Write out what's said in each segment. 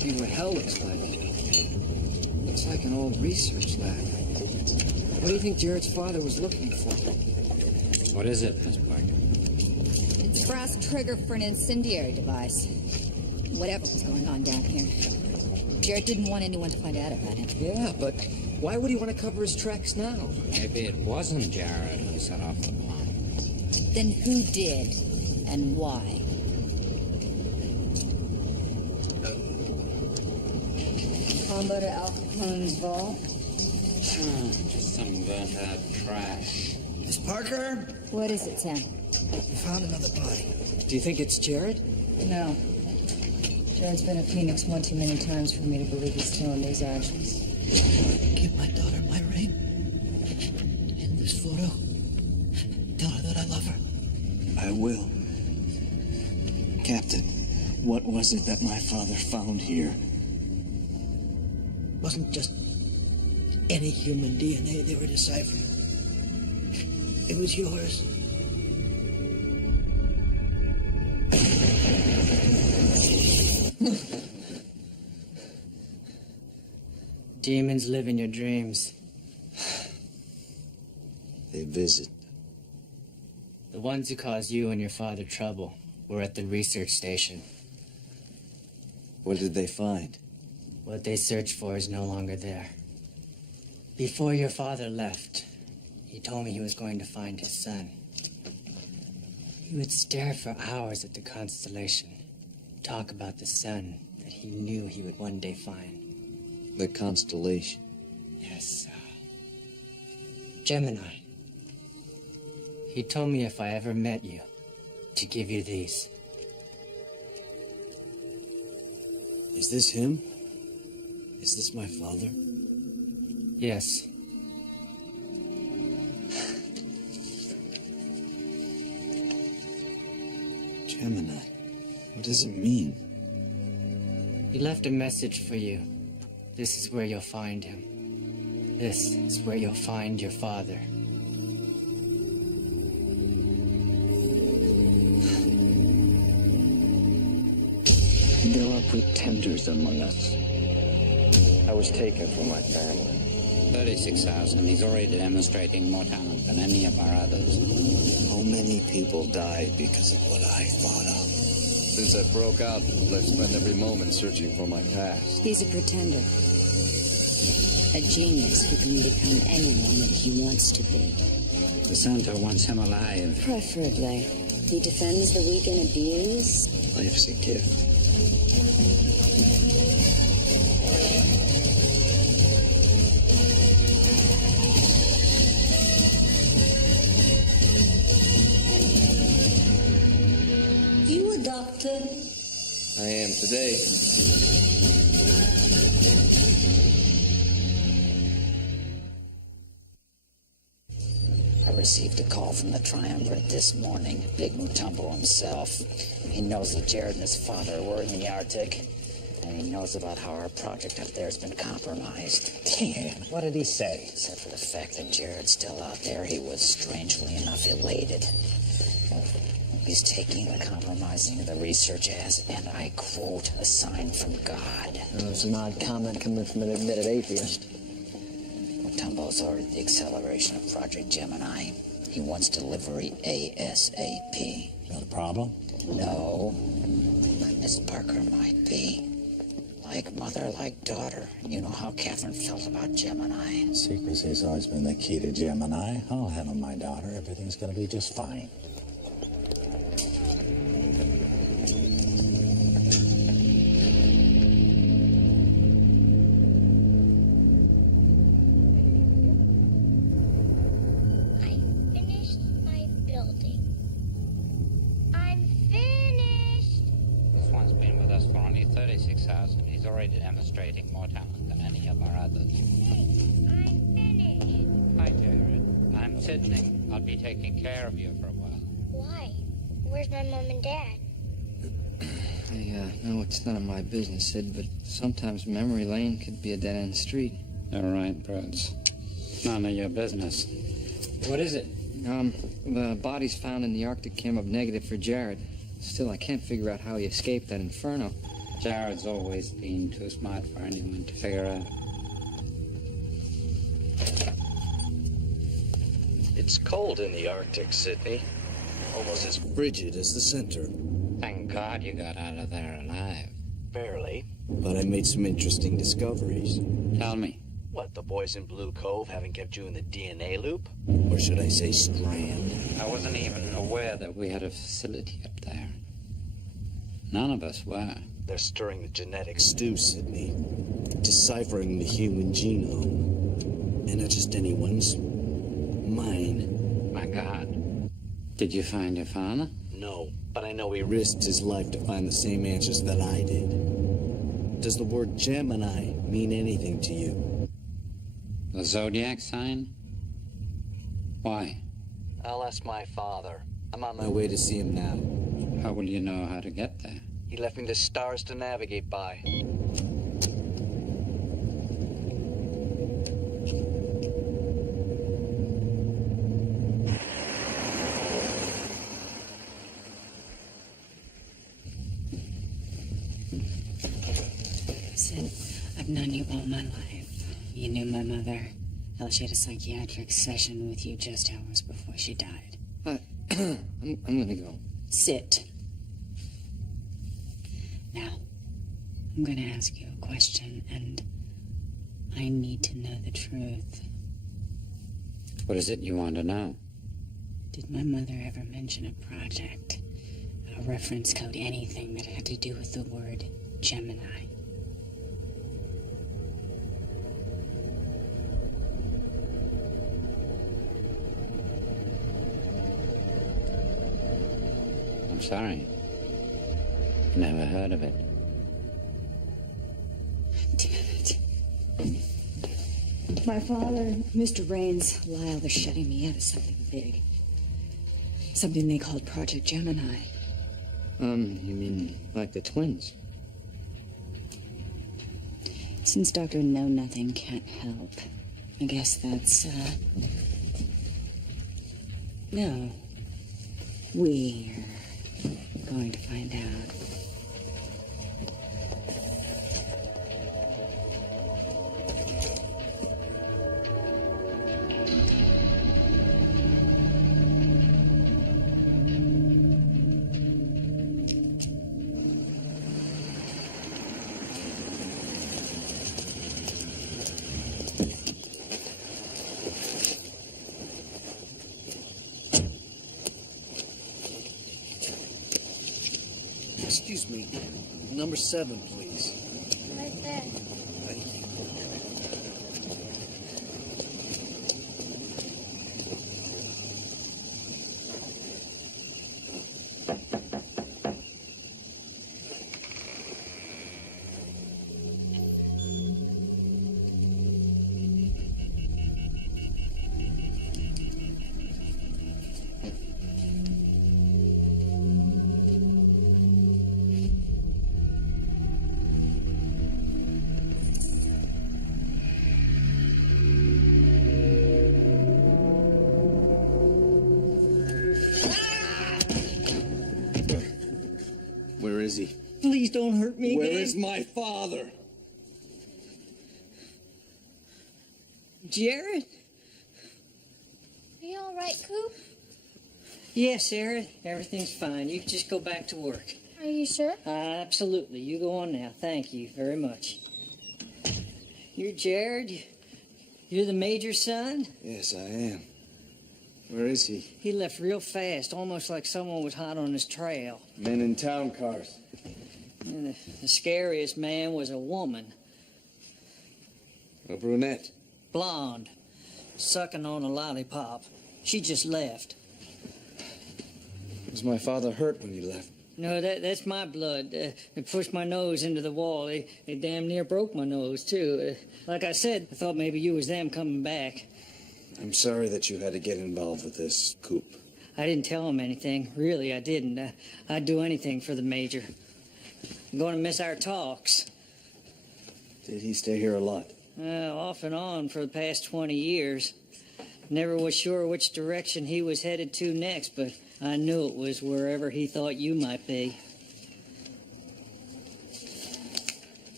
must be what hell looks like. Looks like an old research lab. What do you think Jared's father was looking for? What is it, Miss Parker? It's a brass trigger for an incendiary device. Whatever was going on down here. Jared didn't want anyone to find out about it. Yeah, but why would he want to cover his tracks now? Maybe it wasn't Jared who set off the bomb. Then who did, and why? Combo to Al Capone's vault. Just some burnt-out trash. Miss Parker? What is it, Sam? We found another body. Do you think it's Jared? No. Jared's been at Phoenix one too many times for me to believe he's still in these actions. Give my daughter my ring. In this photo. Tell her that I love her. I will. Captain, what was it that my father found here? Wasn't just any human DNA they were deciphering. It was yours. Demons live in your dreams. They visit. The ones who caused you and your father trouble were at the research station. What did they find? What they searched for is no longer there. Before your father left, he told me he was going to find his son. He would stare for hours at the constellation, talk about the son that he knew he would one day find. The constellation. Yes, Gemini. He told me if I ever met you, to give you these. Is this him? Is this my father? Yes. Gemini. What does it mean? He left a message for you. This is where you'll find him. This is where you'll find your father. There are pretenders among us. I was taken from my family. 36,000. He's already demonstrating more talent than any of our others. How many people died because of what I thought of? Since I broke out, I've spent every moment searching for my past. He's a pretender. A genius who can become anyone that he wants to be. The center wants him alive. Preferably. He defends the weak and abused. Life's a gift. You a doctor? I am today. I received a call from the Triumvirate this morning. Big Mutombo himself. He knows that Jared and his father were in the Arctic, and he knows about how our project up there has been compromised. Damn, what did he say? Except for the fact that Jared's still out there, he was strangely enough elated. He's taking the compromising of the research as, and I quote, a sign from God. It's an odd comment coming from an admitted atheist. Mutombo's ordered the acceleration of Project Gemini. He wants delivery ASAP. Is that a problem? No, but Miss Parker might be. Like mother, like daughter. You know how Catherine felt about Gemini. Secrecy has always been the key to Gemini. I'll handle my daughter. Everything's going to be just fine. He's already demonstrating more talent than any of our others. I'm finished. Hi, Jared. I'm Sydney. I'll be taking care of you for a while. Why? Where's my mom and dad? I know it's none of my business, Sid, but sometimes memory lane could be a dead-end street. You're right, Brooks. None of your business. What is it? The bodies found in the Arctic came up negative for Jared. Still, I can't figure out how he escaped that inferno. Jared's always been too smart for anyone to figure out. It's cold in the Arctic, Sydney. Almost as frigid as the center. Thank God you got out of there alive. Barely. But I made some interesting discoveries. Tell me. What, the boys in Blue Cove haven't kept you in the DNA loop? Or should I say strand? I wasn't even aware that we had a facility up there. None of us were. They're stirring the genetic stew, Sydney. Deciphering the human genome. And not just anyone's. Mine. My God. Did you find your father? No, but I know he risked his life to find the same answers that I did. Does the word Gemini mean anything to you? The zodiac sign? Why? I'll ask my father. I'm on my way to see him now. How will you know how to get there? He left me the stars to navigate by. Sid, I've known you all my life. You knew my mother. Hell, she had a psychiatric session with you just hours before she died. I'm gonna go. Sit. Now, I'm gonna ask you a question, and I need to know the truth. What is it you want to know? Did my mother ever mention a project, a reference code, anything that had to do with the word Gemini? I'm sorry. Never heard of it. Damn it. My father, Mr. Raines, Lyle, they're shutting me out of something big. Something they called Project Gemini. You mean like the twins? Since Dr. Know Nothing can't help, I guess that's, No. We're going to find out. Excuse me. Number 7, please. Right there. Thank you. Where is he? Please don't hurt me Where again. is my father? Jared? Are you all right, Coop? Yes, Sarah. Everything's fine. You can just go back to work. Are you sure? Absolutely. You go on now. Thank you very much. You're Jared? You're the major's son? Yes, I am. Where is he? He left real fast, almost like someone was hot on his trail. Men in town cars. And the scariest man was a woman, A brunette. blonde, sucking on a lollipop. She just left. Was my father hurt when he left? No, that's my blood. It pushed my nose into the wall. It damn near broke my nose, too. Like I said, I thought maybe you was them coming back. I'm sorry that you had to get involved with this, Coop. I didn't tell him anything. Really, I didn't. I'd do anything for the major. I'm going to miss our talks. Did he stay here a lot? Off and on for the past 20 years. Never was sure which direction he was headed to next, but I knew it was wherever he thought you might be.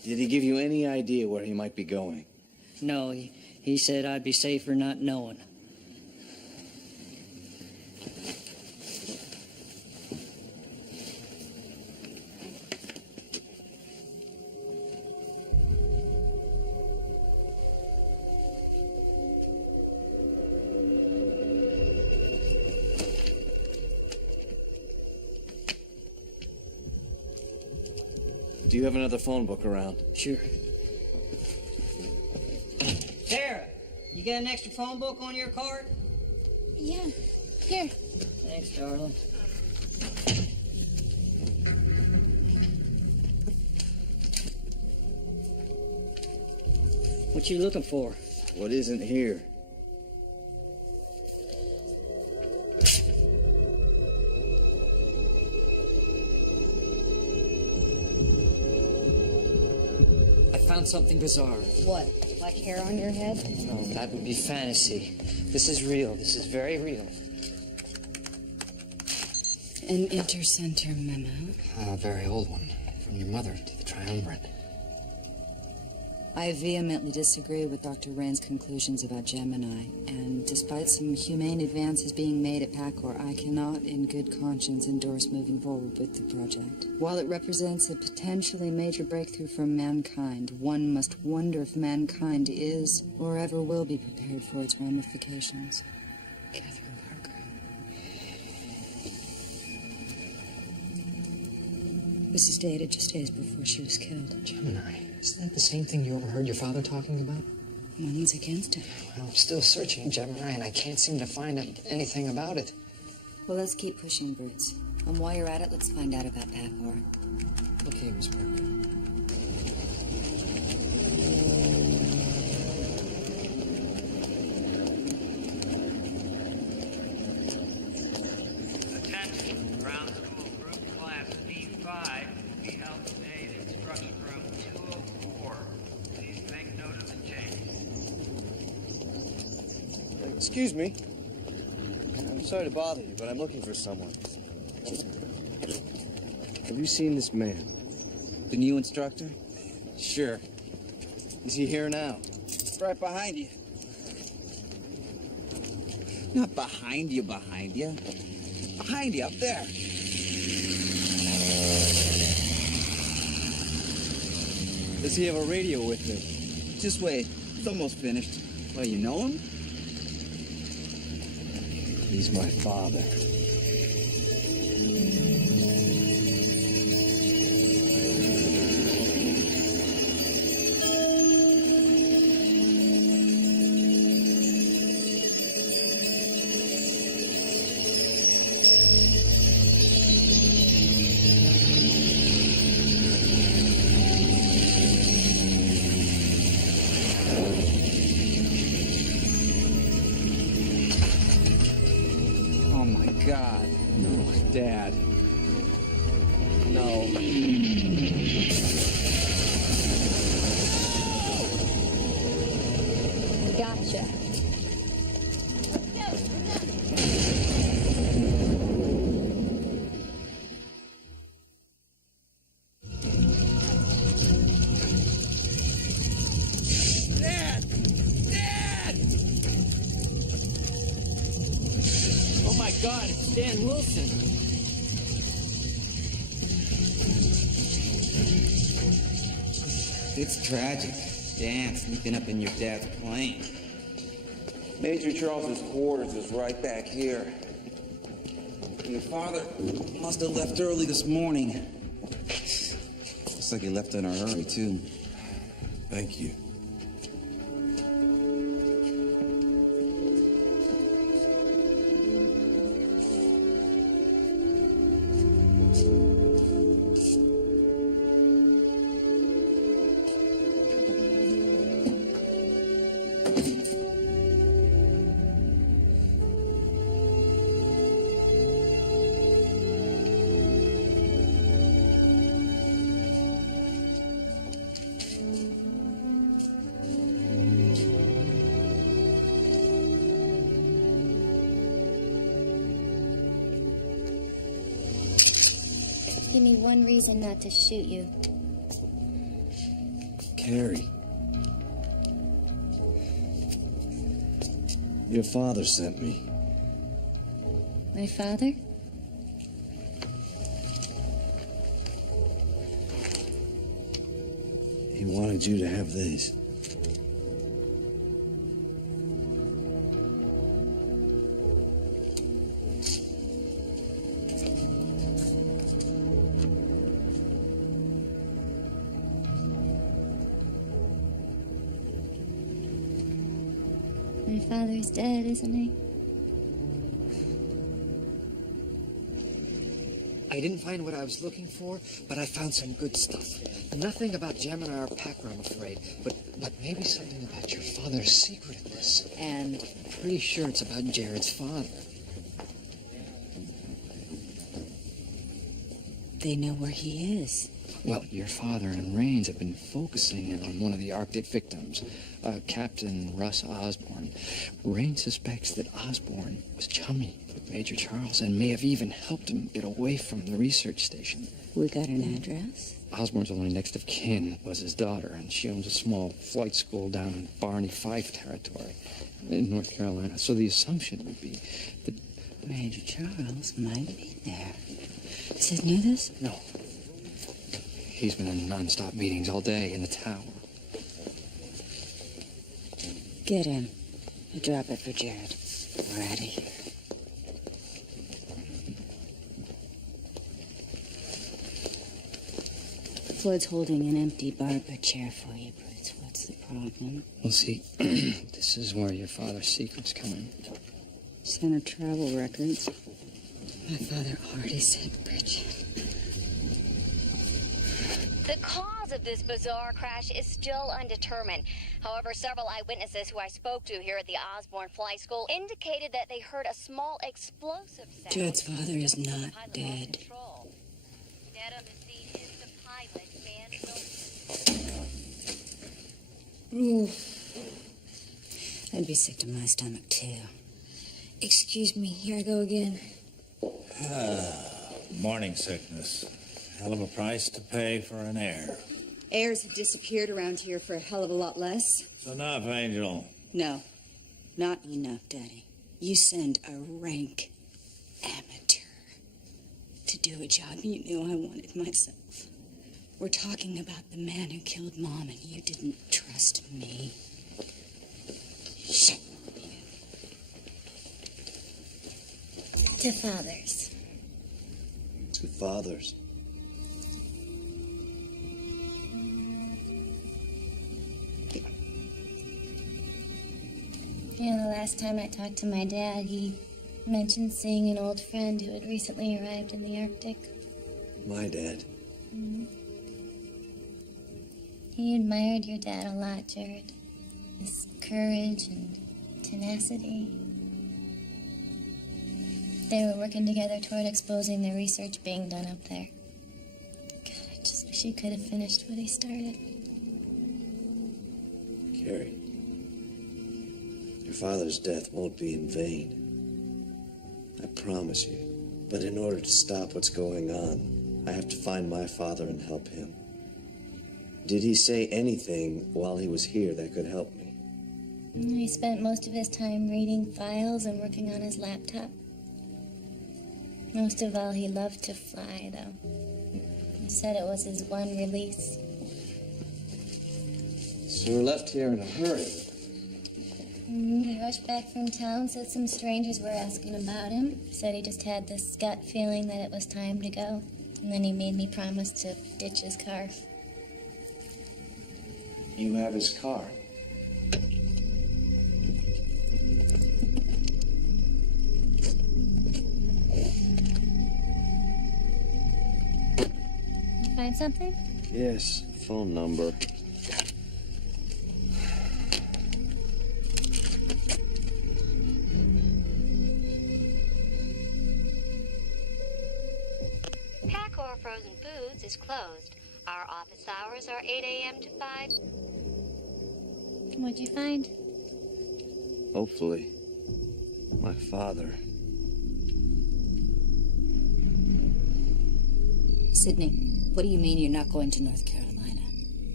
Did he give you any idea where he might be going? No, he said I'd be safer not knowing. Do you have another phone book around? Sure. Sarah, you got an extra phone book on your cart? Yeah. Here. Thanks, darling. What you looking for? What isn't here? I found something bizarre. What? Like hair on your head? No, that would be fantasy. This is real. This is very real. An intercenter memo. A very old one. From your mother to the Triumvirate. I vehemently disagree with Dr. Rand's conclusions about Gemini, and despite some humane advances being made at Pacor, I cannot in good conscience endorse moving forward with the project. While it represents a potentially major breakthrough for mankind, one must wonder if mankind is or ever will be prepared for its ramifications. Catherine Parker. This is dated just days before she was killed. Gemini. Isn't that the same thing you overheard your father talking about? One's against it. Well, I'm still searching, Gemini, and I can't seem to find anything about it. Well, let's keep pushing, Brutes. And while you're at it, let's find out about Pacor. Okay, Miss Parker. Attention, ground school group class B5 will be held today in instruction room 204. Please make note of the change. Excuse me. I'm sorry to bother you, but I'm looking for someone. Have you seen this man? The new instructor? Sure. Is he here now? Right behind you. Not behind you, behind you. Behind you, up there. Does he have a radio with him? Just wait. It's almost finished. Well, you know him? He's my father. God. No, Dad. No. Gotcha. God, it's Dan Wilson. It's tragic. Dan sneaking up in your dad's plane. Major Charles's quarters is right back here. Your father must have left early this morning. Looks like he left in a hurry, too. Thank you. Give me one reason not to shoot you. Carrie. Your father sent me. My father? He wanted you to have this. My father's dead, isn't he? I didn't find what I was looking for, but I found some good stuff. Nothing about Gemini or Packer, I'm afraid, but maybe something about your father's secret in this. And pretty sure it's about Jared's father. They know where he is. Well, your father and Rains have been focusing in on one of the Arctic victims, Captain Russ Osborne. Rains suspects that Osborne was chummy with Major Charles and may have even helped him get away from the research station. We got an address? Osborne's only next of kin was his daughter, and she owns a small flight school down in Barney Fife territory in North Carolina. So the assumption would be that Major Charles might be there. Sid knew this? No. He's been in non-stop meetings all day in the tower. Get him. You drop it for Jared. We're out of here. Floyd's holding an empty barber chair for you, Bruce. What's the problem? Well, see, this is where your father's secrets come in. Center travel records. My father already said Bridget. The cause of this bizarre crash is still undetermined. However, several eyewitnesses who I spoke to here at the Osborne Flight School indicated that they heard a small explosive sound. Jared's father is not dead. Dead on the scene is the pilot, Van Ooh. I'd be sick to my stomach, too. Excuse me, here I go again. Morning sickness. Hell of a price to pay for an heir. Heirs have disappeared around here for a hell of a lot less. It's enough, Angel. No, not enough, Daddy. You send a rank amateur to do a job you knew I wanted myself. We're talking about the man who killed Mom, and you didn't trust me. Shit. To Father's. Two fathers. You know, the last time I talked to my dad, he mentioned seeing an old friend who had recently arrived in the Arctic. My dad. Mm-hmm. He admired your dad a lot, Jared. His courage and tenacity. They were working together toward exposing the research being done up there. God, I just wish he could have finished what he started. Carrie, your father's death won't be in vain. I promise you. But in order to stop what's going on, I have to find my father and help him. Did he say anything while he was here that could help me? He spent most of his time reading files and working on his laptop. Most of all, he loved to fly, though. He said it was his one release. So we're left here in a hurry. He rushed back from town, said some strangers were asking about him. Said he just had this gut feeling that it was time to go. And then he made me promise to ditch his car. You have his car. You find something? Yes, phone number. Packor Frozen Foods is closed. Our office hours are 8 a.m. to 5. What'd you find? Hopefully, my father. Sydney, what do you mean you're not going to North Carolina?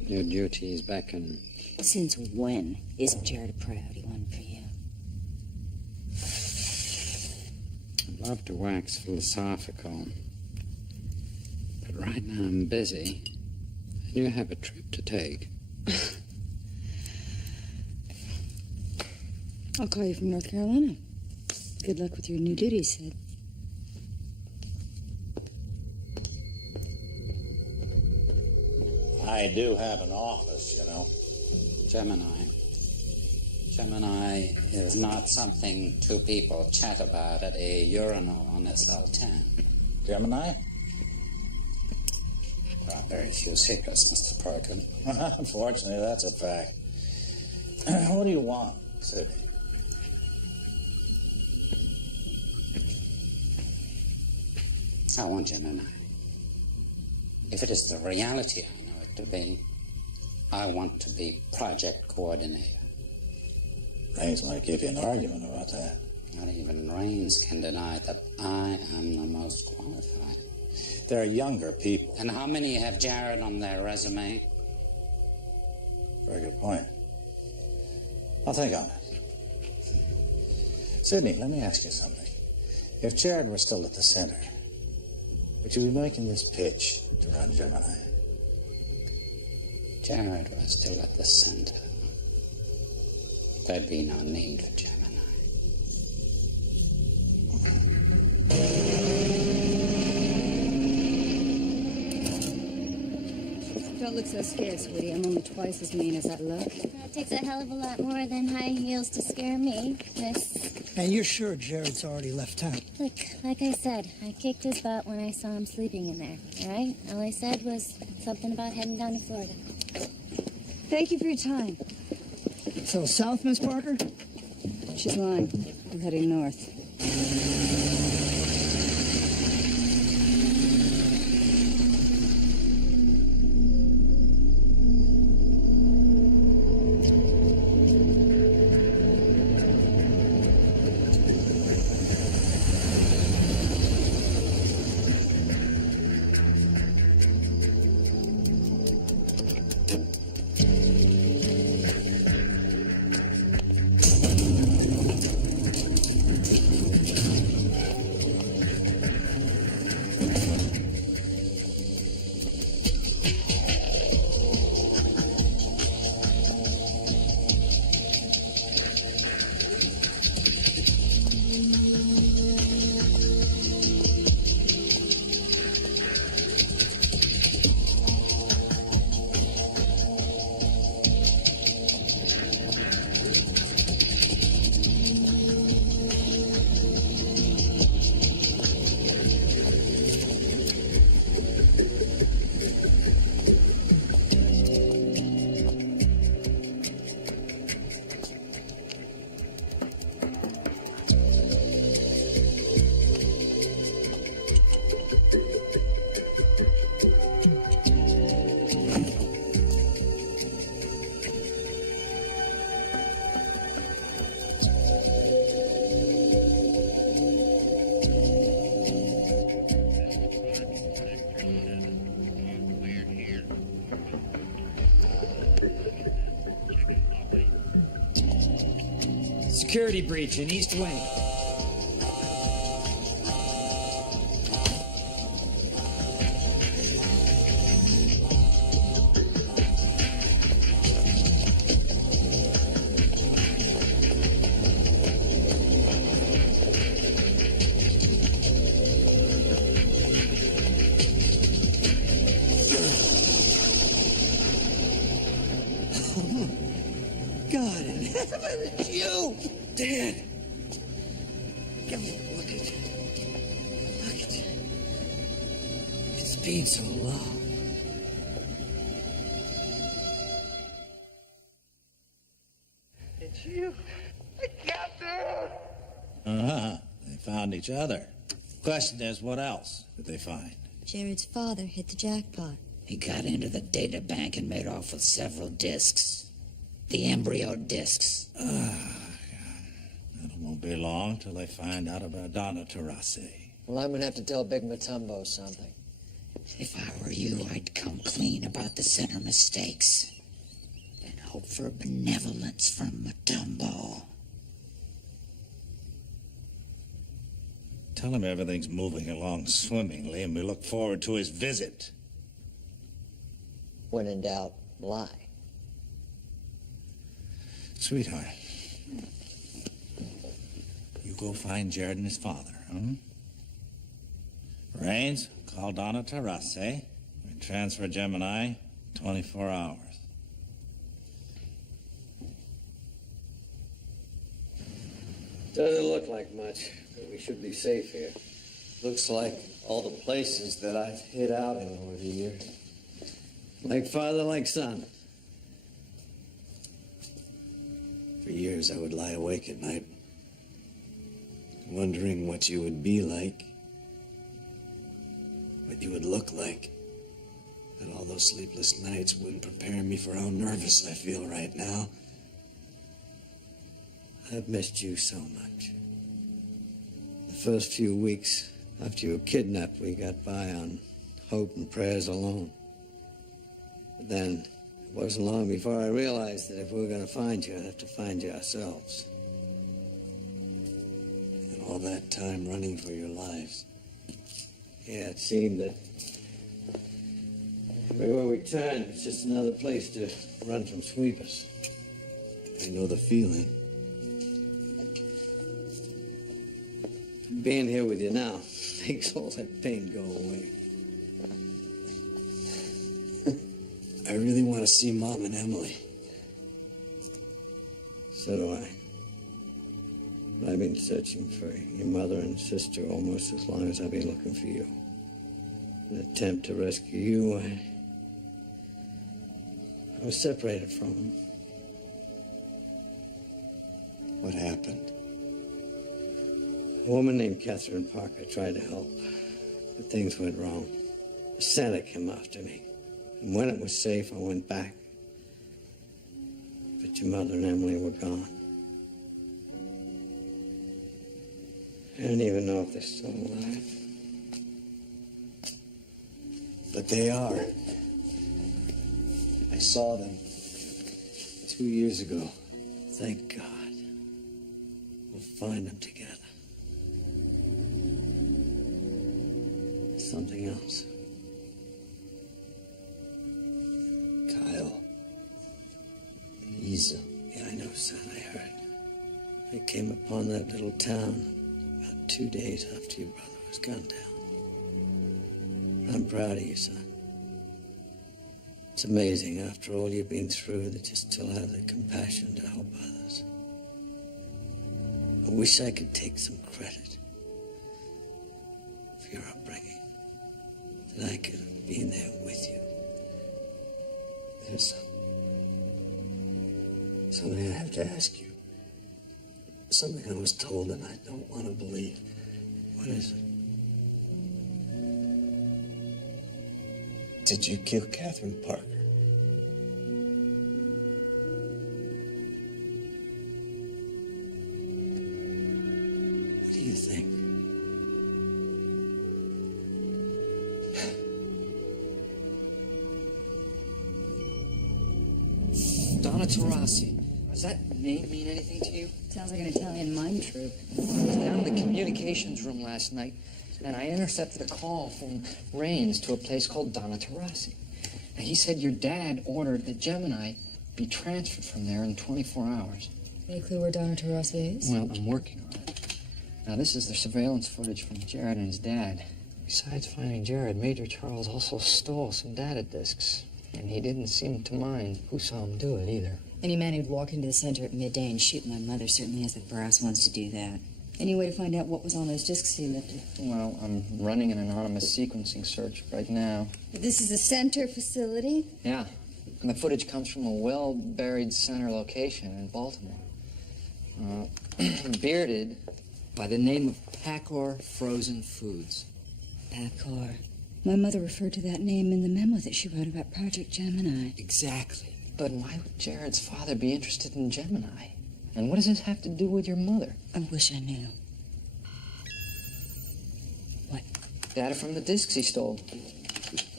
Your duties beckon. Since when isn't Jared a priority one for you? I'd love to wax philosophical, but right now I'm busy, and you have a trip to take. I'll call you from North Carolina. Good luck with your new duties, Sid. I do have an office, you know. Gemini. Gemini is not something two people chat about at a urinal on SL10. Gemini? There are very few secrets, Mr. Parker. Unfortunately, that's a fact. What do you want, Sid? I want Gemini. If it is the reality I know it to be, I want to be project coordinator. Raines might give you an argument about that. Not even Raines can deny that I am the most qualified. There are younger people. And how many have Jared on their resume? Very good point. I'll think on it. Sidney, let me ask you something. If Jared were still at the center, would you be making this pitch to run Gemini? Jared was still at the center. There'd be no need for Gemini. Don't look so scared, sweetie. I'm only twice as mean as I look. That takes a hell of a lot more than high heels to scare me, miss. And you're sure Jared's already left town? Look, like I said, I kicked his butt when I saw him sleeping in there, all right? All I said was something about heading down to Florida. Thank you for your time. So south, Miss Parker? She's lying. We're heading north. Security breach in East Wing. God in heaven, it's you! Dad! Give me a look at it. Look at it. It's been so long. It's you. I got there! Uh-huh. They found each other. Question is, what else did they find? Jared's father hit the jackpot. He got into the data bank and made off with several discs. The embryo discs. It won't be long till they find out about Donoterase. Well, I'm gonna have to tell Big Matumbo something. If I were you, I'd come clean about the center mistakes and hope for benevolence from Mutombo. Tell him everything's moving along swimmingly and we look forward to his visit. When in doubt, lie. Sweetheart, you go find Jared and his father, huh? Rains, call Donoterase. We transfer Gemini 24 hours. Doesn't look like much, but we should be safe here. Looks like all the places that I've hid out in over the years. Like father, like son. For years I would lie awake at night, wondering what you would be like, what you would look like. But all those sleepless nights wouldn't prepare me for how nervous I feel right now. I've missed you so much. The first few weeks after you were kidnapped, we got by on hope and prayers alone. But then, it wasn't long before I realized that if we were going to find you, I'd have to find you ourselves. And all that time running for your lives. Yeah, it seemed that everywhere we turned, it's just another place to run from sweepers. I know the feeling. Being here with you now makes all that pain go away. I really want to see Mom and Emily. So do I. I've been searching for your mother and sister almost as long as I've been looking for you. In an attempt to rescue you, I was separated from them. What happened? A woman named Catherine Parker tried to help, but things went wrong. The Santa came after me, and when it was safe, I went back. But your mother and Emily were gone. I don't even know if they're still alive. But they are. I saw them 2 years ago. Thank God. We'll find them together. Something else. Kyle. Isa. Yeah, I know, son. I heard. I came upon that little town about 2 days after your brother was gunned down. I'm proud of you, son. It's amazing, after all you've been through, that you still have the compassion to help others. I wish I could take some credit for your upbringing. That I could have been there with you. There's something I have to ask you. Something I was told and I don't want to believe. What is it? Did you kill Catherine Parker? What do you think? Donoterase. Does that name mean anything to you? Sounds like an Italian mime troupe. I was down in the communications room last night, and I intercepted a call from Rains to a place called Donoterase. And he said your dad ordered that Gemini be transferred from there in 24 hours. Any clue where Donoterase is? Well, I'm working on it. Now, this is the surveillance footage from Jared and his dad. Besides finding Jared, Major Charles also stole some data disks. And he didn't seem to mind who saw him do it, either. Any man who'd walk into the center at midday and shoot my mother certainly has the brass ones to do that. Any way to find out what was on those discs he lifted? Well, I'm running an anonymous sequencing search right now. This is the center facility? Yeah. And the footage comes from a well-buried center location in Baltimore. Bearded by the name of Pacor Frozen Foods. Pacor. My mother referred to that name in the memo that she wrote about Project Gemini. Exactly. But why would Jared's father be interested in Gemini? And what does this have to do with your mother? I wish I knew. What? Data from the discs he stole.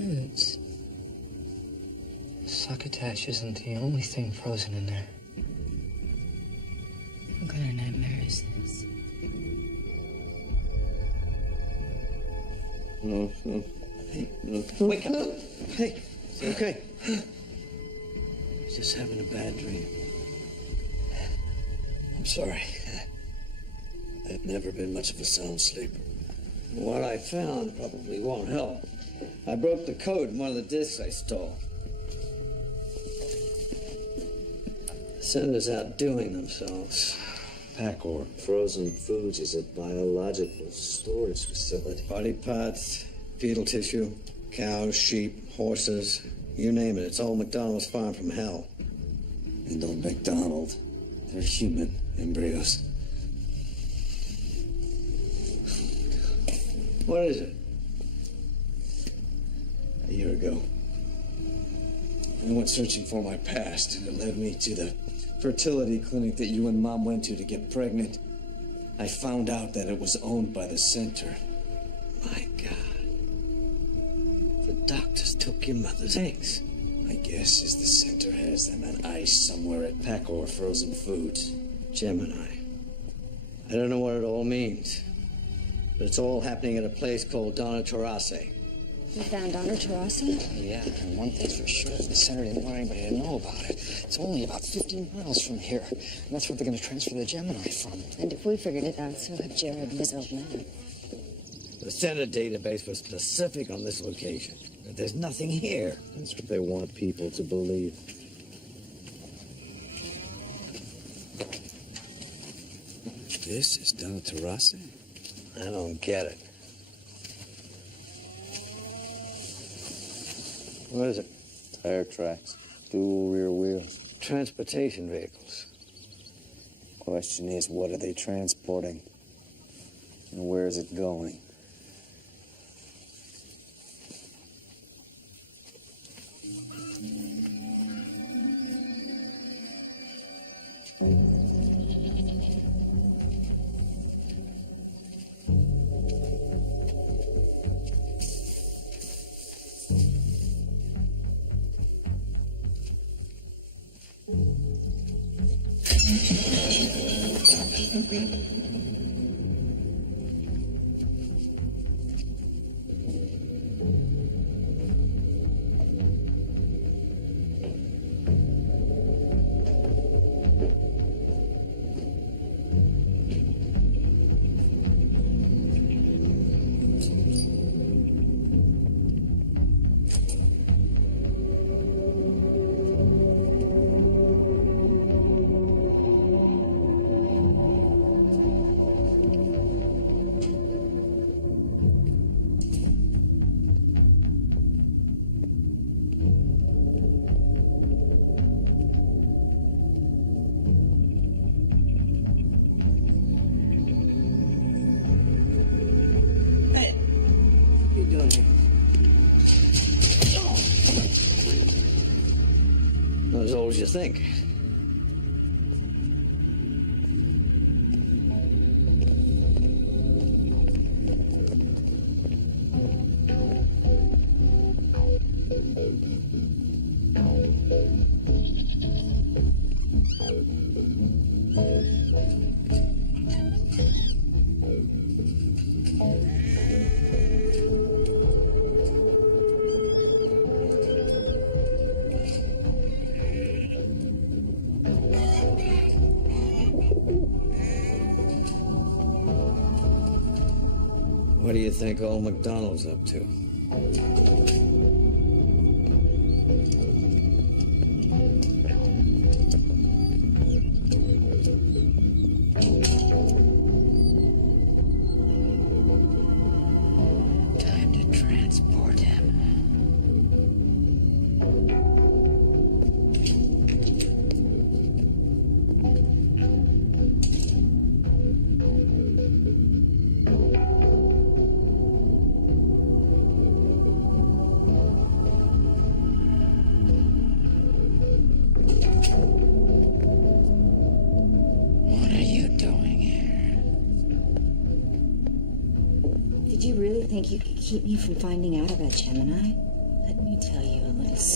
Foods. Succotash isn't the only thing frozen in there. What kind of nightmare is this? No. Hey, no. Wake up. Hey, it's okay. He's just having a bad dream. I'm sorry. I've never been much of a sound sleeper. What I found probably won't help. I broke the code in one of the discs I stole. The Center's outdoing themselves. Pacor. Frozen Foods is a biological storage facility. Body parts, fetal tissue, cows, sheep, horses, you name it. It's all McDonald's farm from hell. And old McDonald, they're human embryos. What is it? A year ago, I went searching for my past, and it led me to the fertility clinic that you and Mom went to get pregnant. I found out that it was owned by the Center. My God. The doctors took your mother's eggs. My guess is the Center has them on ice somewhere at Pacor Frozen Foods. Gemini. I don't know what it all means, but it's all happening at a place called Donoterase. You found Donoterase? Yeah, and one thing's for sure, the Center didn't want anybody to know about it. It's only about 15 miles from here, and that's where they're going to transfer the Gemini from. And if we figured it out, so have Jared and his old man. The Center database was specific on this location, but there's nothing here. That's what they want people to believe. This is Donoterase? I don't get it. What is it? Tire tracks. Dual rear wheels. Transportation vehicles. Question is, what are they transporting? And where is it going? Not as old as you think. What do you think old McDonald's up to? Time to transport him. What are you doing here? Did you really think you could keep me from finding out about Gemini?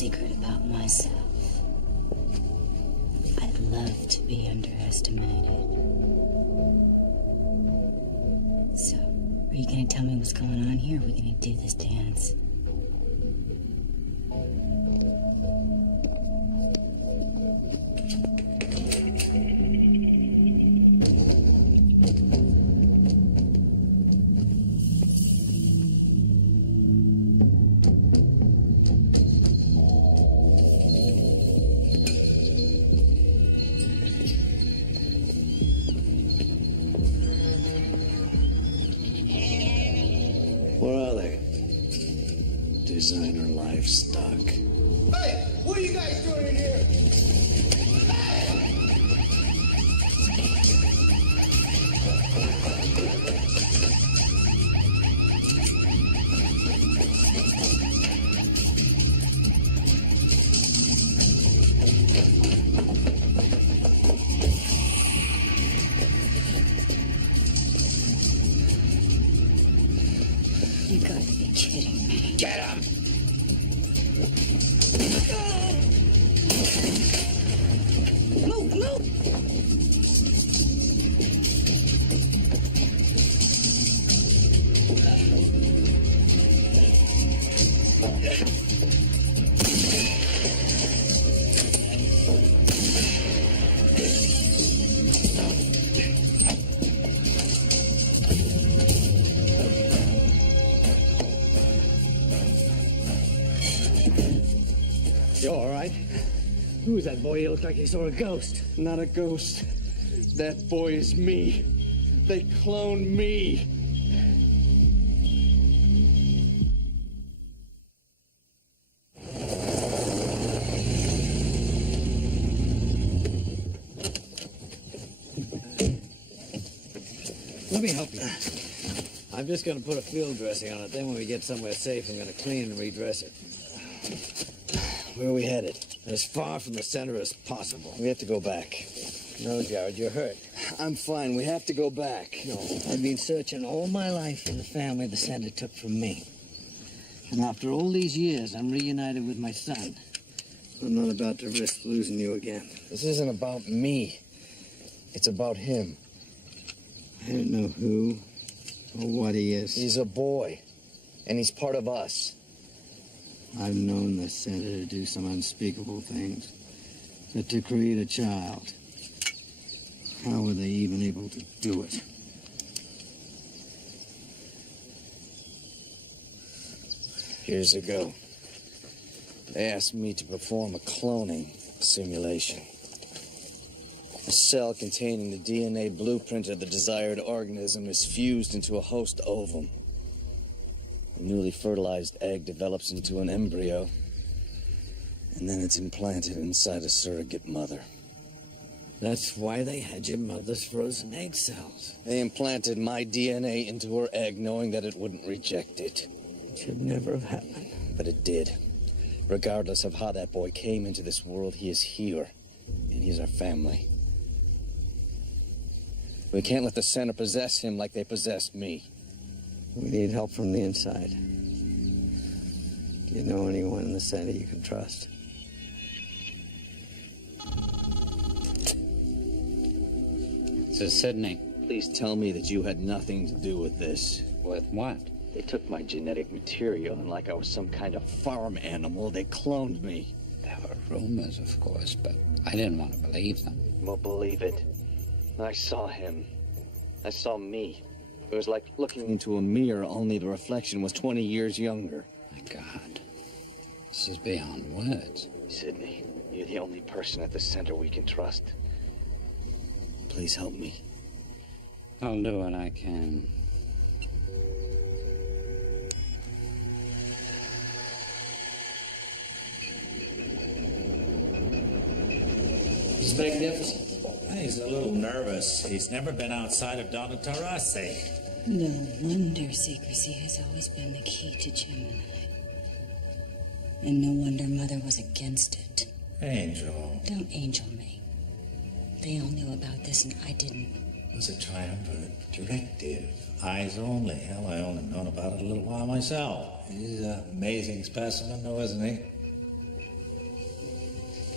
secret about myself. I'd love to be underestimated. So, are you gonna tell me what's going on here? Or are we gonna do this dance? Where are they? Designer livestock. Hey, what are you guys doing in here? You gotta be kidding me. Get him! Move, move! You all right? Who's that boy? He looks like he saw a ghost. Not a ghost. That boy is me. They cloned me. Let me help you. I'm just going to put a field dressing on it. Then when we get somewhere safe, I'm going to clean and redress it. Where are we headed? As far from the center as possible. We have to go back. No, Jared, you're hurt. I'm fine. We have to go back. No, I've been searching all my life for the family the center took from me. And after all these years, I'm reunited with my son. I'm not about to risk losing you again. This isn't about me. It's about him. I don't know who or what he is. He's a boy, and he's part of us. I've known the center to do some unspeakable things, but to create a child, how were they even able to do it? Years ago, they asked me to perform a cloning simulation. A cell containing the DNA blueprint of the desired organism is fused into a host ovum. A newly fertilized egg develops into an embryo, and then it's implanted inside a surrogate mother. That's why they had your mother's frozen egg cells. They implanted my DNA into her egg, knowing that it wouldn't reject it. It should never have happened. But it did. Regardless of how that boy came into this world, he is here, and he's our family. We can't let the center possess him like they possessed me. We need help from the inside. Do you know anyone in the center you can trust? This is Sydney. Please tell me that you had nothing to do with this. With what? They took my genetic material, and like I was some kind of farm animal, they cloned me. There were rumors, of course, but I didn't want to believe them. You won't believe it. I saw him. I saw me. It was like looking into a mirror, only the reflection was 20 years younger. My God. This is beyond words. Sydney, you're the only person at the center we can trust. Please help me. I'll do what I can. He's magnificent. He's a little nervous. He's never been outside of Donoterase. No wonder secrecy has always been the key to Gemini. And no wonder Mother was against it. Angel. Don't angel me. They all knew about this and I didn't. It was a triumvirate directive. Eyes only. Hell, I only known about it a little while myself. He's an amazing specimen, though, isn't he?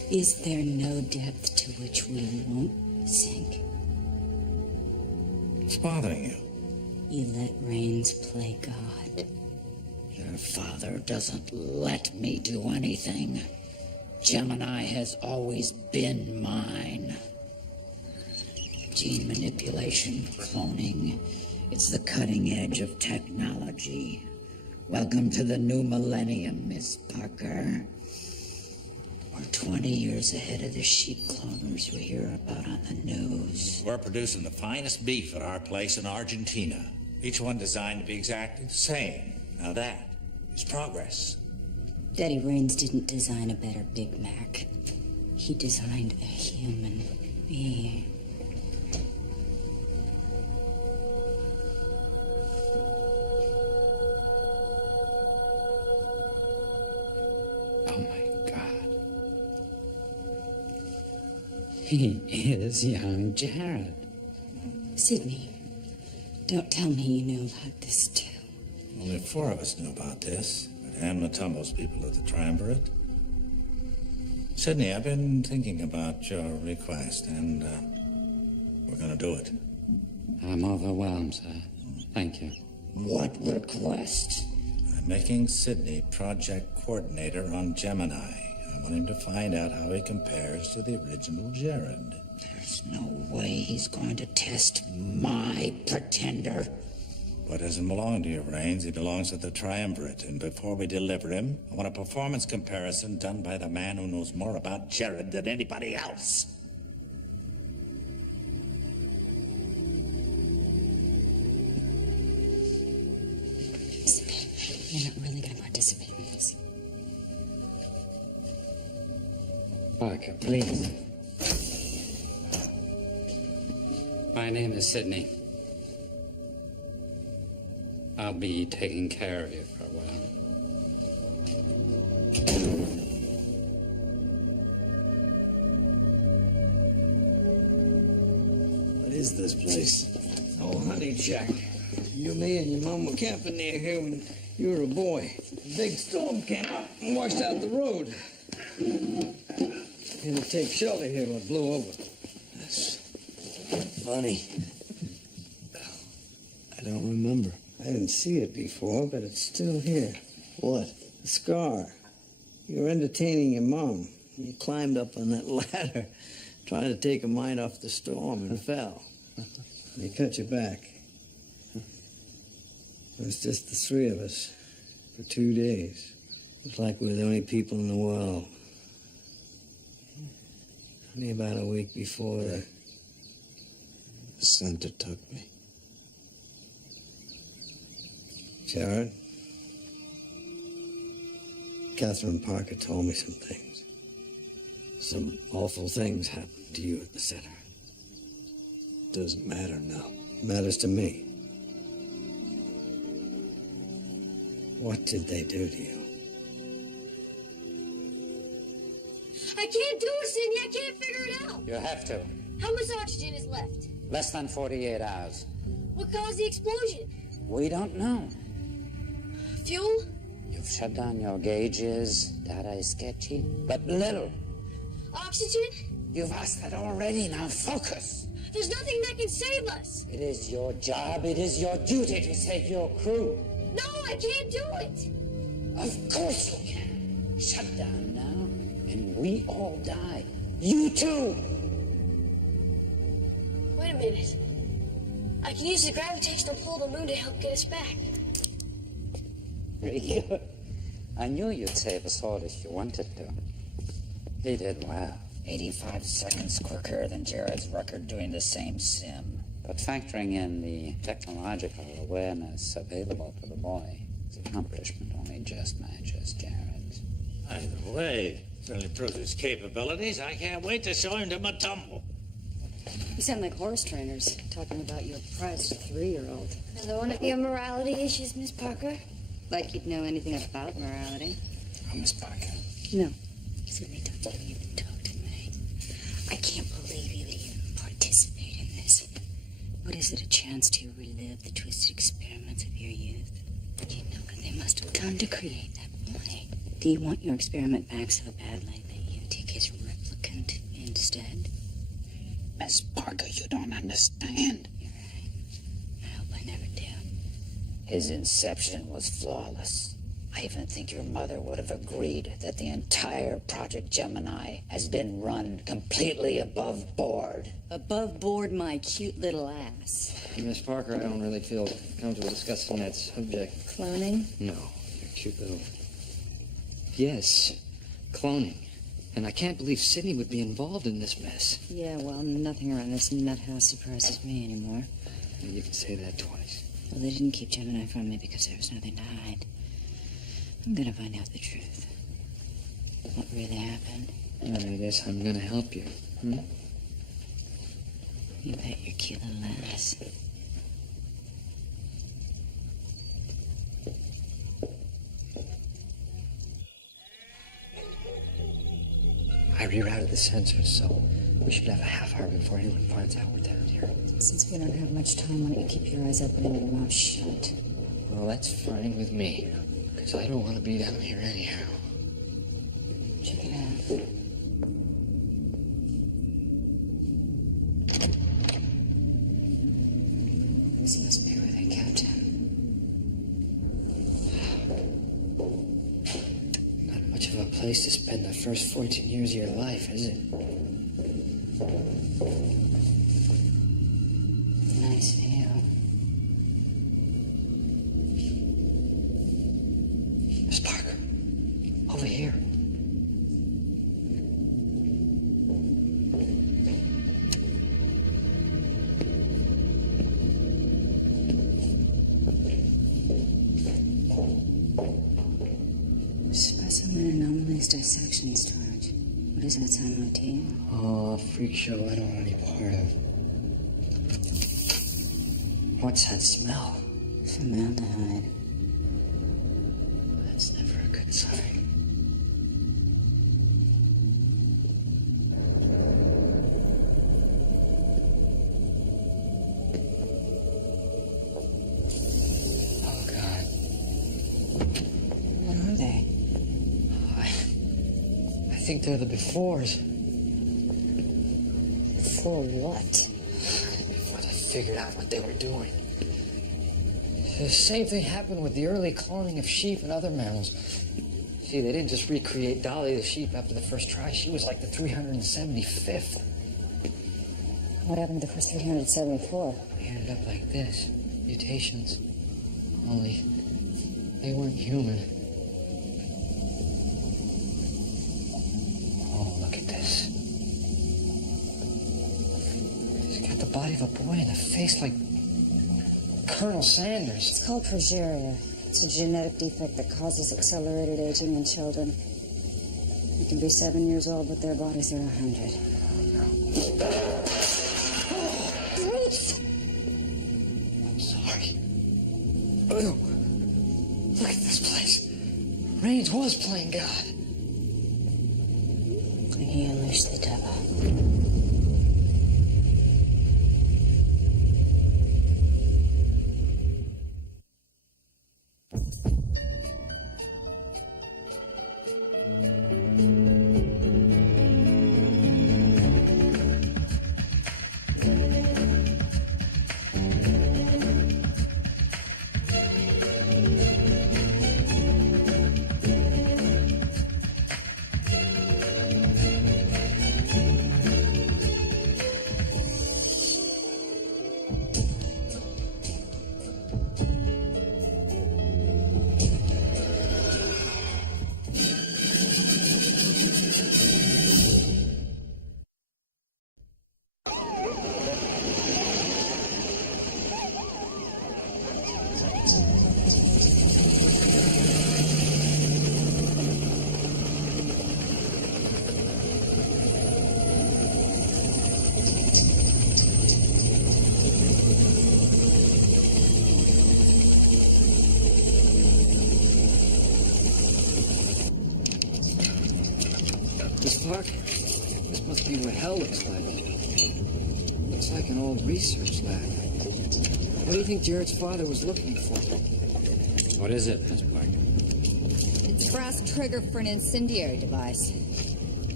Is there no depth to which we won't sink? What's bothering you? You let Rains play God. Your father doesn't let me do anything. Gemini has always been mine. Gene manipulation, cloning. It's the cutting edge of technology. Welcome to the new millennium, Miss Parker. We're 20 years ahead of the sheep cloners we hear about on the news. We're producing the finest beef at our place in Argentina. Each one designed to be exactly the same. Now that is progress. Daddy Rains didn't design a better Big Mac. He designed a human being. Oh my God. He is young Jared. Sidney, don't tell me you knew about this too. Only 4 of us knew about this. And Matumbo's people at the Triumvirate. Sidney, I've been thinking about your request, and we're gonna do it. I'm overwhelmed, sir. Thank you. What request? I'm making Sidney project coordinator on Gemini. I want him to find out how he compares to the original Jared. There's no way he's going to test my pretender. What doesn't belong to you, Rains? He belongs to the Triumvirate. And before we deliver him, I want a performance comparison done by the man who knows more about Jared than anybody else. You're not really going to participate in this. Parker, please. My name is Sidney. I'll be taking care of you for a while. What is this place? Oh, honey, Jack. You, me, and your mom were camping near here when you were a boy. A big storm came up and washed out the road. Had to take shelter here till it blew over. That's funny. I don't remember. I didn't see it before, but it's still here. What? The scar. You were entertaining your mom. You climbed up on that ladder, trying to take her mind off the storm, and fell. You cut your back. It was just the 3 of us for 2 days. It was like we were the only people in the world. Only about a week before the center took me. Jared, Catherine Parker told me some things. Some awful things happened to you at the center. Doesn't matter now. Matters to me. What did they do to you? I can't do it, Sidney. I can't figure it out. You have to. How much oxygen is left? Less than 48 hours. What caused the explosion? We don't know. Fuel? You've shut down your gauges. Data is sketchy, but little. Oxygen? You've asked that already. Now focus. There's nothing that can save us. It is your job. It is your duty to save your crew. No, I can't do it. Of course you can. Shut down now, and we all die. You too. Wait a minute. I can use the gravitational pull of the moon to help get us back. Very good. I knew you'd save us all if you wanted to. He did well. 85 seconds quicker than Jared's record doing the same sim. But factoring in the technological awareness available to the boy, his accomplishment only just matches Jared's. Either way, certainly proves his capabilities. I can't wait to show him to Matumbo. You sound like horse trainers talking about your prized 3-year-old. Another one of your morality issues, Miss Parker? Like you'd know anything about morality. Oh, Miss Parker. No. Sidney, don't you even talk to me. I can't believe you would even participate in this. What is it, a chance to relive the twisted experiments of your youth? You know what they must have done to create that play. Do you want your experiment back so badly that you take his didn't instead. Miss Parker, you don't understand. You're right. I hope I never do. His inception was flawless. I even think your mother would have agreed that the entire Project Gemini has been run completely above board. Above board my cute little ass. Miss Parker, I don't really feel comfortable discussing that subject. Cloning? No, your cute little... Yes, cloning. And I can't believe Sydney would be involved in this mess. Yeah, well, nothing around this nut house surprises me anymore. You can say that twice. Well, they didn't keep Gemini from me because there was nothing to hide. I'm gonna find out the truth. What really happened. And I guess I'm gonna help you. You bet your cute little ass. I rerouted the sensors, so we should have a half hour before anyone finds out we're down here. Since we don't have much time, why don't you keep your eyes open and your mouth shut? Well, that's fine with me, because I don't want to be down here anyhow. Check it out. This must be where they kept him. Not much of a place to spend the first 14 years of your life, is it? Nice view. Miss Parker, over here. Specimen anomalies dissection storage. What does that sound like to you? Oh, a freak show I don't want any part of. What's that smell? Formaldehyde. That's never a good sign. Oh, God. What are they? I think they're the befores. For what? Before they figured out what they were doing. The same thing happened with the early cloning of sheep and other mammals. See, they didn't just recreate Dolly the sheep after the first try. She was like the 375th. What happened to the first 374? They ended up like this. Mutations. Only they weren't human. Oh, look at this. He's got the body of a boy and a face like Colonel Sanders. It's called progeria. It's a genetic defect that causes accelerated aging in children. You can be 7 years old, but their bodies are 100. Ruth! I'm sorry. Oh, look at this place. Raines was playing God. He unleashed the devil. Miss Parker, this must be what hell looks like. Looks like an old research lab. What do you think Jared's father was looking for? What is it, Miss Parker? It's brass trigger for an incendiary device.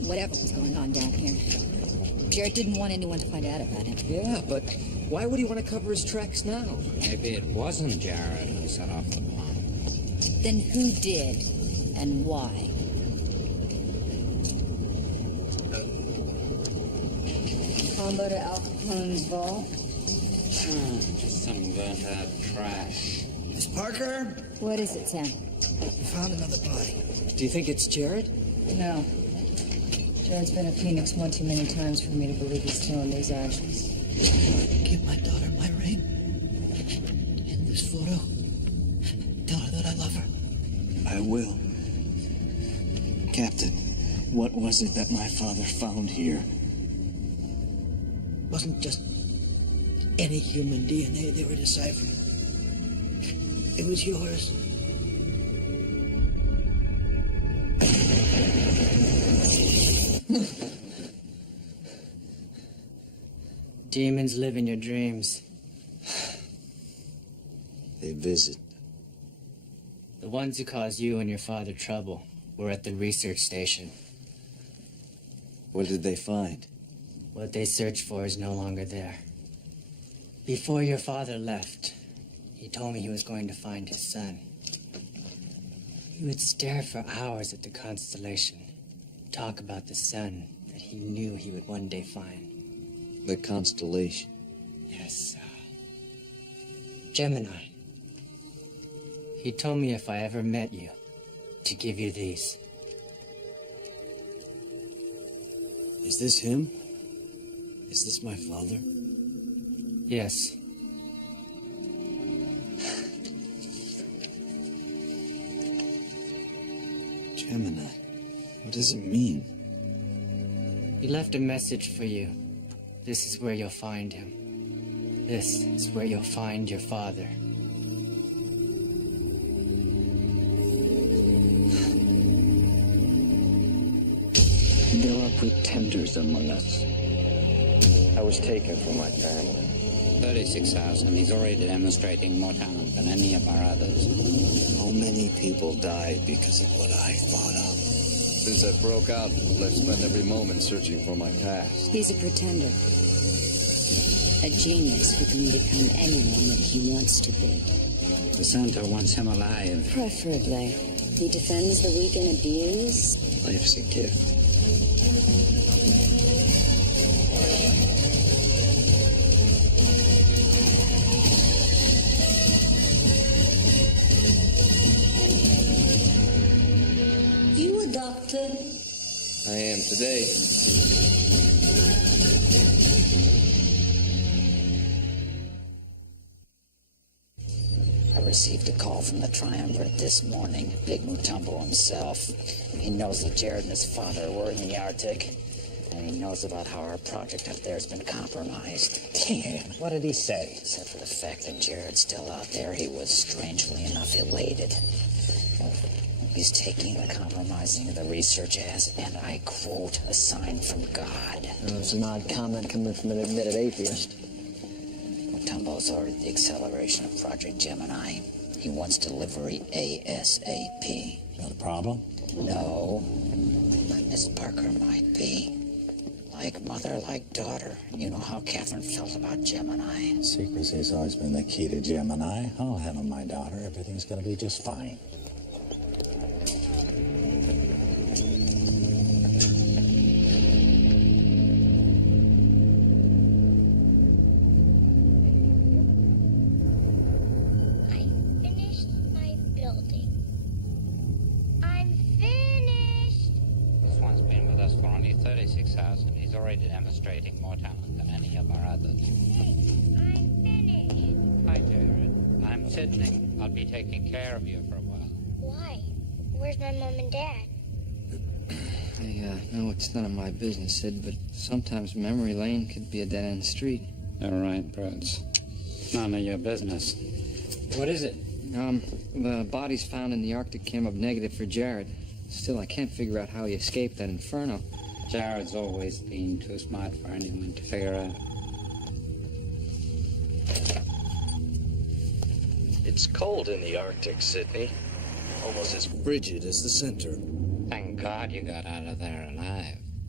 whatever was going on down here. Jared didn't want anyone to find out about it. Yeah, but why would he want to cover his tracks now? Maybe it wasn't Jared who set off the bomb. Then who did, and why? Combo to Al Capone's vault. Just some burnt-out trash. Miss Parker? What is it, Sam? We found another body. Do you think it's Jared? No. Jared's been at Phoenix one too many times for me to believe he's still in these ashes. Give my daughter my ring. In this photo. Tell her that I love her. I will. Captain, what was it that my father found here? Wasn't just any human DNA they were deciphering. It was yours. Demons live in your dreams. They visit. The ones who caused you and your father trouble were at the research station. What did they find? What they searched for is no longer there. Before your father left, he told me he was going to find his son. He would stare for hours at the constellation, talk about the son that he knew he would one day find. The constellation. Yes, Gemini. He told me if I ever met you, to give you these. Is this him? Is this my father? Yes. Gemini. What does it mean? He left a message for you. This is where you'll find him. This is where you'll find your father. There are pretenders among us. I was taken from my family. 36,000. He's already demonstrating more talent than any of our others. How many people died because of what I thought of? Since I broke out, I've spent every moment searching for my past. He's a pretender. A genius who can become anyone that he wants to be. The center wants him alive. Preferably. He defends the weak and abused. Life's a gift. You a doctor? I am today. I received a call from the Triumvirate this morning. Big Mutombo himself. He knows that Jared and his father were in the Arctic. And he knows about how our project up there has been compromised. Damn, what did he say? Except for the fact that Jared's still out there, he was strangely enough elated. He's taking the compromising of the research as, and I quote, a sign from God. It's an odd comment coming from an admitted atheist. Mutombo's ordered the acceleration of Project Gemini. He wants delivery ASAP. Is that a problem? No, but Miss Parker might be. Like mother, like daughter. You know how Catherine felt about Gemini. Secrecy's always been the key to Gemini. I'll handle my daughter. Everything's gonna be just fine. He's already demonstrating more talent than any of our others. I'm finished. Hi, Jared. I'm Sydney. I'll be taking care of you for a while. Why? Where's my mom and dad? No, it's none of my business, Sid, but sometimes memory lane could be a dead-end street. All right, Brooks. None of your business. What is it? The bodies found in the Arctic came up negative for Jared. Still, I can't figure out how he escaped that inferno. Jared's always been too smart for anyone to figure out. It's cold in the Arctic, Sydney. Almost as frigid as the center. Thank God you got out of there alive.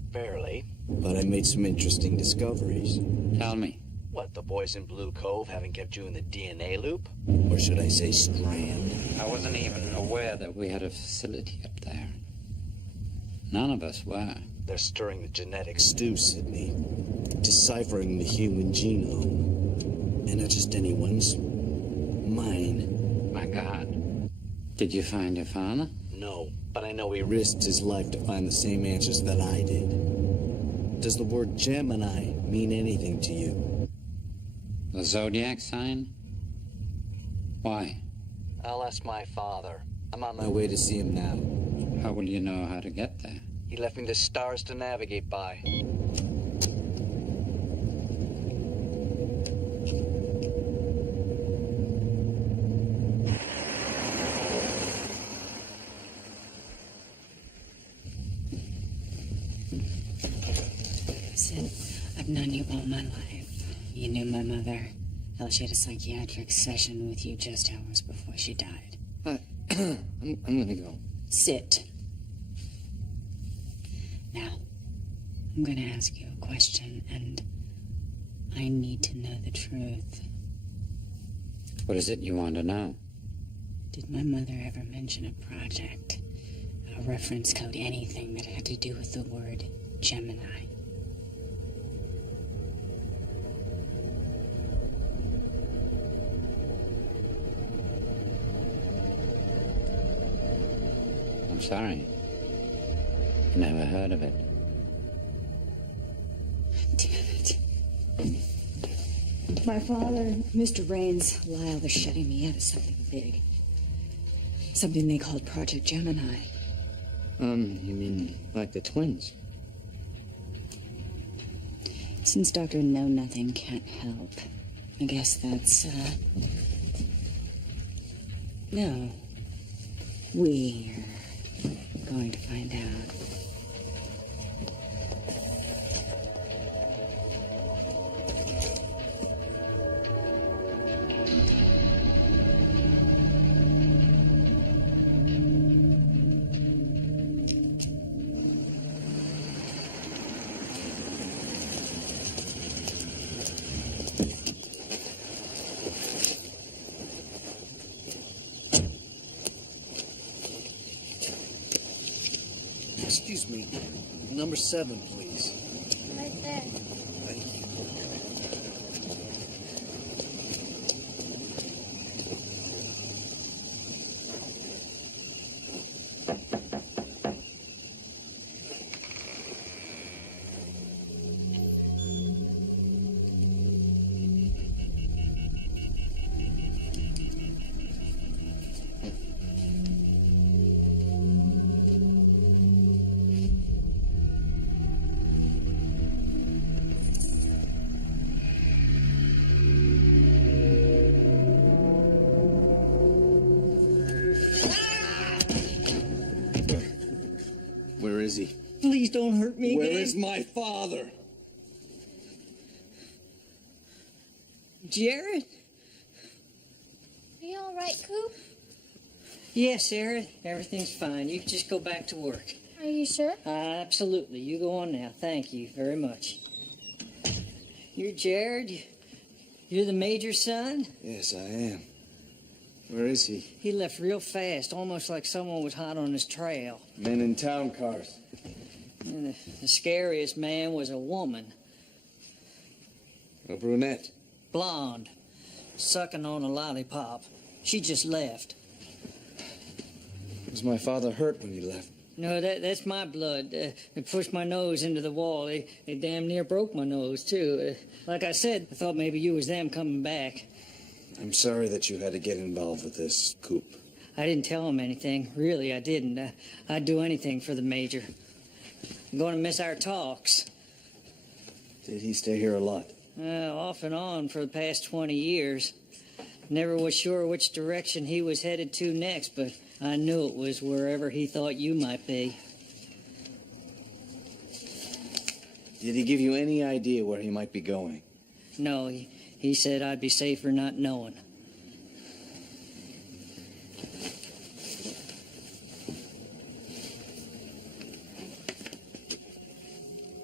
Barely. But I made some interesting discoveries. Tell me. What, the boys in Blue Cove haven't kept you in the DNA loop? Or should I say strand? I wasn't even aware that we had a facility up there. None of us were. They're stirring the genetics. Stew, Sidney. Deciphering the human genome. And not just anyone's. Mine. My God. Did you find your father? No, but I know he Risked his life to find the same answers that I did. Does the word Gemini mean anything to you? The zodiac sign? Why? I'll ask my father. I'm on My way to see him now. How will you know how to get there? He left me the stars to navigate by. Sid, I've known you all my life. You knew my mother. Hell, she had a psychiatric session with you just hours before she died. I'm gonna go. Sit. Now, I'm gonna ask you a question, and I need to know the truth. What is it you want to know? Did my mother ever mention a project? A reference code, anything that had to do with the word Gemini? I'm sorry. Never heard of it. Damn it. My father, Mr. Raines, Lyle, they're shutting me out of something big. Something they called Project Gemini. You mean like the twins? Since Dr. Know Nothing can't help, I guess that's, No. We're going to find out. Excuse me. Number 7, please. Right there. Thank you. Where is he? Please don't hurt me Where again. is my father? Jared? Are you all right, Coop? Yes, Sarah. Everything's fine. You can just go back to work. Are you sure? Absolutely. You go on now. Thank you very much. You're Jared? You're the major's son? Yes, I am. Where is he? He left real fast, almost like someone was hot on his trail. Men in town cars. And the scariest man was a woman. A brunette. Blonde. Sucking on a lollipop. She just left. Was my father hurt when he left? No, that's my blood. It pushed my nose into the wall. They damn near broke my nose, too. Like I said, I thought maybe you was them coming back. I'm sorry that you had to get involved with this, Coop. I didn't tell him anything. Really, I didn't. I'd do anything for the major. I'm going to miss our talks. Did he stay here a lot? Off and on for the past 20 years. Never was sure which direction he was headed to next, but I knew it was wherever he thought you might be. Did he give you any idea where he might be going? No, he said I'd be safer not knowing.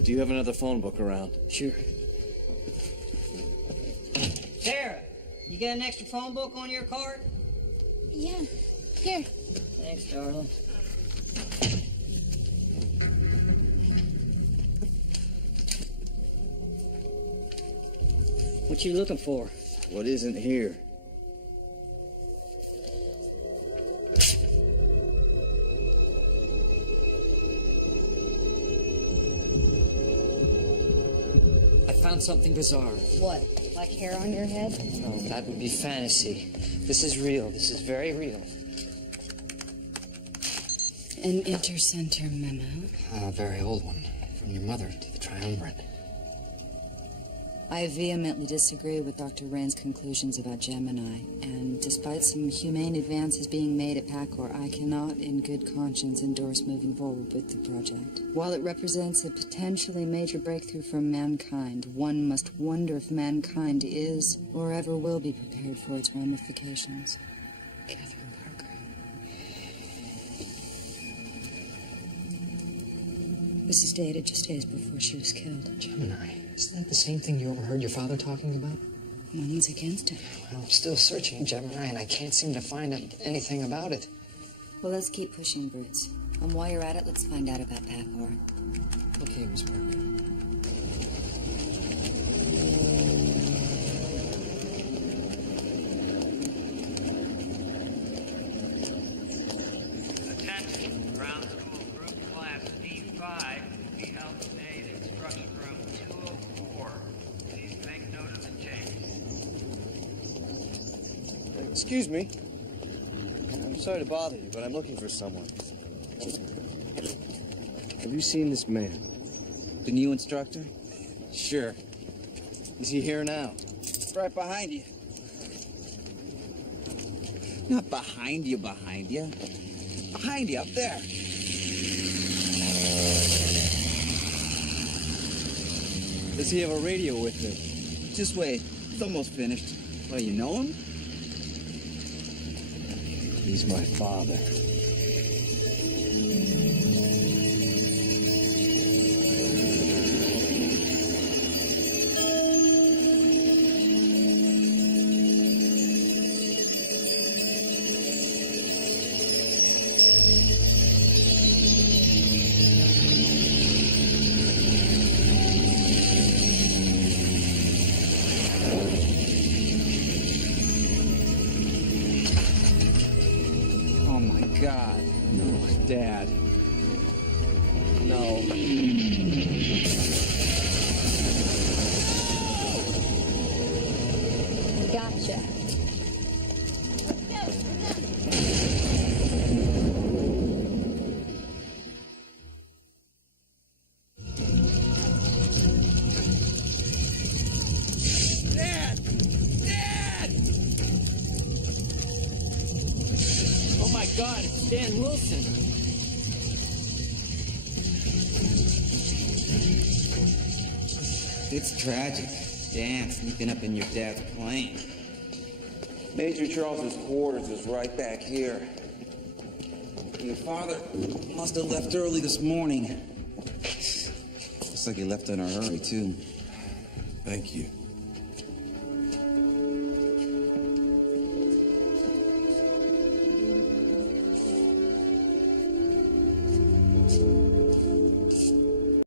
Do you have another phone book around? Sure. Sarah, you got an extra phone book on your card? Yeah. Here. Thanks, darling. What you looking for? What isn't here? I found something bizarre. What? Like hair on your head? No, that would be fantasy. This is real. This is very real. An intercenter memo. A very old one. From your mother to the triumvirate. I vehemently disagree with Dr. Rand's conclusions about Gemini, and despite some humane advances being made at Pacor, I cannot in good conscience endorse moving forward with the project. While it represents a potentially major breakthrough for mankind, one must wonder if mankind is or ever will be prepared for its ramifications. Catherine Parker. This is dated just days before she was killed. Gemini. Isn't that the same thing you overheard your father talking about? One's against it. Well, I'm still searching Gemini, and I can't seem to find anything about it. Well, let's keep pushing, Brutes. And while you're at it, let's find out about Pacor. Okay, Miss Parker. Attention, ground school group class D5 will be held today in instruction room 204. Please make note of the change. Excuse me. I'm sorry to bother you, but I'm looking for someone. Have you seen this man? The new instructor? Sure. Is he here now? Right behind you. Not behind you, behind you. Behind you, up there. Does he have a radio with him? Just wait. It's almost finished. Well, you know him? He's my father. God. No, Dad. No. Gotcha. God, it's Dan Wilson. It's tragic. Dan sneaking up in your dad's plane. Major Charles's quarters is right back here. Your father must have left early this morning. Looks like he left in a hurry, too. Thank you.